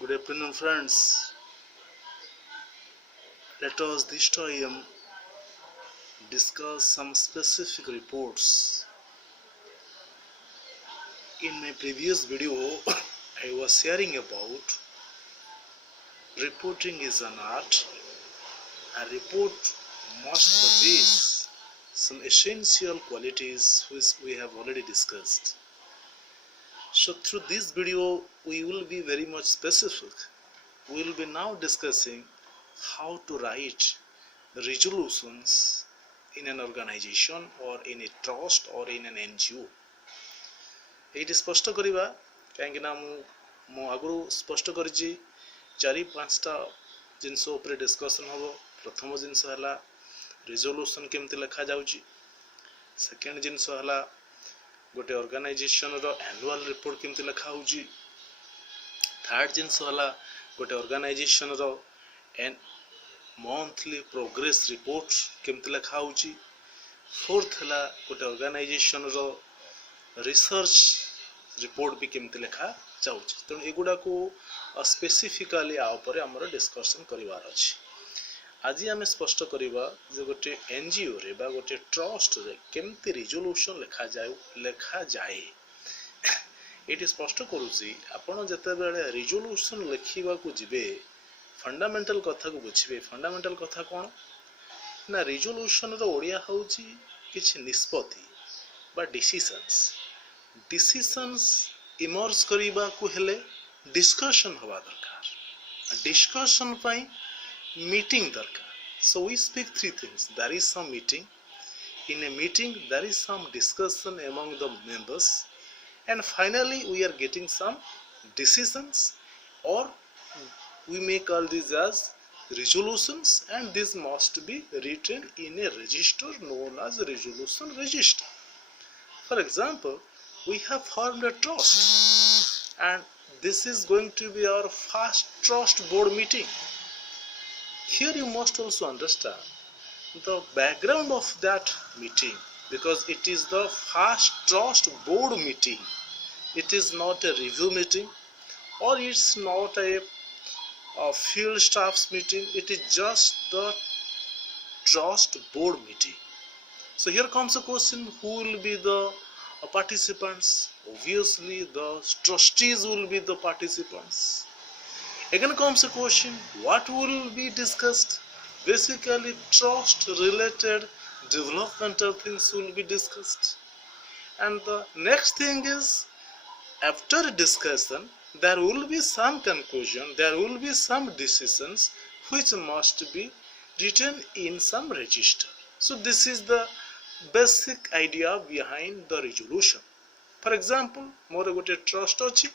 Good afternoon, friends. Let us this time discuss some specific reports. In my previous video, I was sharing about reporting is an art. A report must possess some essential qualities which we have already discussed. So through this video, we will be very much specific. We will be now discussing how to write resolutions in an organization or in a trust or in an NGO. ଏଇଠି ସ୍ପଷ୍ଟ କରିବା କାହିଁକି ନା ମୁଁ ଆଗରୁ ସ୍ପଷ୍ଟ କରିଛି 4-5ଟା ଜିନିଷ ଉପରେ ଡିସ୍କସନ୍ ହେବ। ପ୍ରଥମ ଜିନିଷ ହେଲା ରେଜଲ୍ୟୁସନ୍ କେମିତି ଲେଖା ଯାଉଛି। ସେକେଣ୍ଡ ଜିନିଷ ହେଲା ଗୋଟେ ଅର୍ଗାନାଇଜେସନର ଆନୁଆଲ ରିପୋର୍ଟ କେମିତି ଲେଖା ହେଉଛି। ଥାର୍ଡ ଜିନିଷ ହେଲା ଗୋଟେ ଅର୍ଗାନାଇଜେସନର monthly progress report केमती लिखा होची। फोर्थ हला गोटे ऑर्गेनाइजेशन रो रिसर्च रिपोर्ट भी केमती लिखा जाउची। त एगुडा को स्पेसिफिकली आ ऊपर हमर डिस्कशन करिवार अछि। आज हम स्पष्ट करिवा जे गोटे एनजीओ रे बा गोटे ट्रस्ट रे केमती रिजोल्यूशन लिखा जाए। एटी स्पष्ट करूची आपण जते बेले रिजोल्यूशन लिखिबा को जिबे फंडामेंटल कथा को बुझिबे। फंडामेंटल कथा कौन ना रिजोल्यूशन रो ओडिया होउची किछि निष्पत्ति बा डिसिजंस। डिसिजंस इमर्ज करिबा को हेले डिस्कशन होबा दरकार। डिस्कशन पई मीटिंग दरकार। So we speak three things. There is some meeting. In a meeting there is some discussion among the members and finally we are getting some decisions, or we may call these as resolutions, and this must be written in a register known as resolution register. For example, we have formed a trust and this is going to be our first trust board meeting. Here you must also understand the background of that meeting, because it is the first trust board meeting. It is not a review meeting, or it's not a field staffs meeting. It is just the trust board meeting. So here comes a question: who will be the participants? Obviously the trustees will be the participants. Again comes a question: what will be discussed? Basically trust related developmental things will be discussed. And the next thing is, after discussion there will be some conclusion, there will be some decisions which must be written in some register. So this is the basic idea behind the resolution. For example, मोर गोटे trust अछि,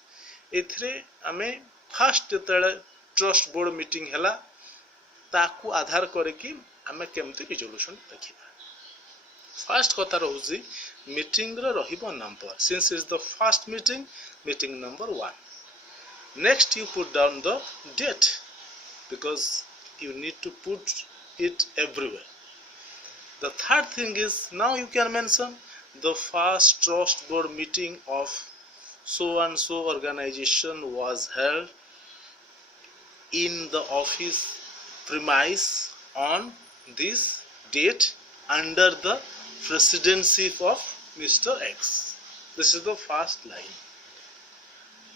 एथरे आमे first जेतले trust board meeting हला ताकू आधार करे कि आमे केमती resolution देखिबा। फर्स्ट कथा रहउजी मीटिंग रे रहिबो number. Since is the first meeting, meeting number 1. Next you put down the date, because you need to put it everywhere. The third thing is, now you can mention the first trust board meeting of so and so organization was held in the office premise on this date under the presidency of Mr. X. This is the first line.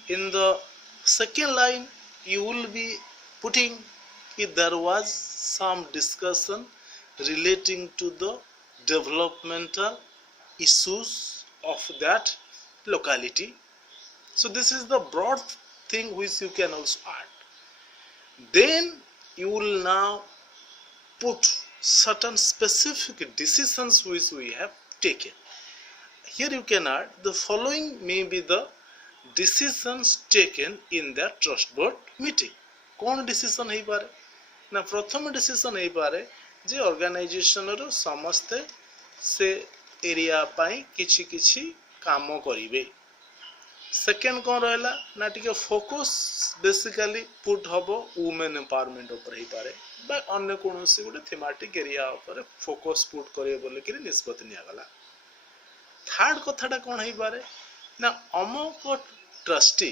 In the second line you will be putting if there was some discussion relating to the developmental issues of that locality. So this is the broad thing which you can also add. Then you will now put certain specific decisions which we have taken. Here you can add the following may be the decisions taken in the trust board meeting. कौन decision हो पारे ना प्रथम decision हो पारे जे organisation रो समस्त से area pi किछि किछि काम करिवे। सेकेंड कौन रहला ना टिके फोकस बेसिकली पुट हबो वुमेन एम्पावरमेंट ऊपर हो पारे बा अन्य कोनोसी गोटे थीमेटिक एरिया ऊपर फोकस पुट करिवे बोले कि निष्पत्ति निया गला। थर्ड कथाटा कौन हो पारे ना अमुक ट्रस्टी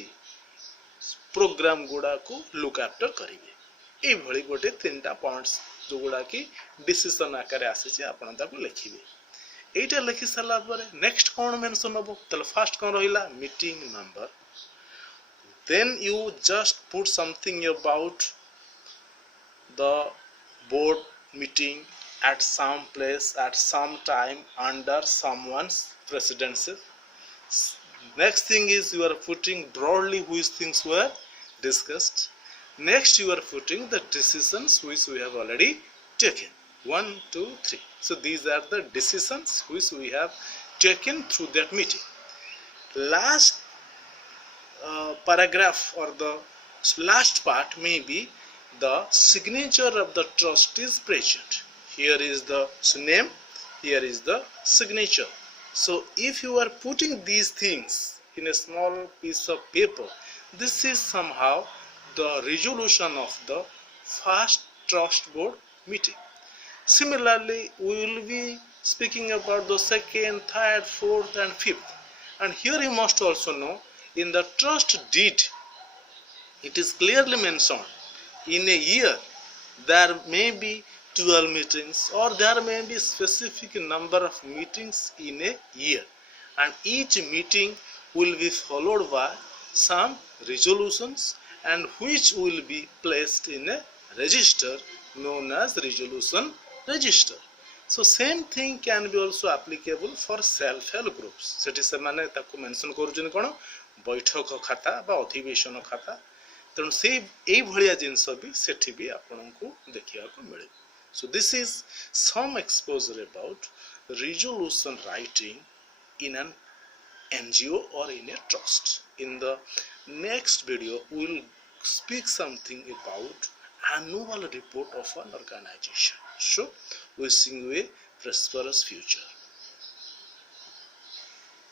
प्रोग्राम गुड़ा को लुक आफ्टर करेंगे ये भली गोटे 3टा पॉइंट्स जो गुड़ा की डिसीजन आकार आसी आपण ताको लिखिबे एटा लिखि सारा पर नेक्स्ट कौन मेंशन हबो तले फर्स्ट कौन रहिला meeting number then you just put something about the board meeting at some place at some time under someone's presidency. Next thing is you are putting broadly which things were discussed. Next you are putting the decisions which we have already taken. 1, 2, 3. So these are the decisions which we have taken through that meeting. Last paragraph or the last part may be the signature of the trustees present. Here is the name, here is the signature. So if you are putting these things in a small piece of paper, this is somehow the resolution of the first trust board meeting. Similarly, we will be speaking about the second, third, fourth and fifth. And here you must also know in the trust deed it is clearly mentioned in a year there may be 12 meetings or there may be specific number of meetings in a year and each meeting will be followed by some resolutions and which will be placed in a register known as resolution register. So same thing can be also applicable for self-help groups. सेठी से माने ताको mention करूछन कोन बैठक खाता बा अधिवेशन खाता तेणु से एई भलिया जिंस भी सेठी भी आपनको देखिया को मिले. So this is some exposure about resolution writing in an NGO or in a trust. In the next video we will speak something about annual report of an organization. So wishing you a prosperous future.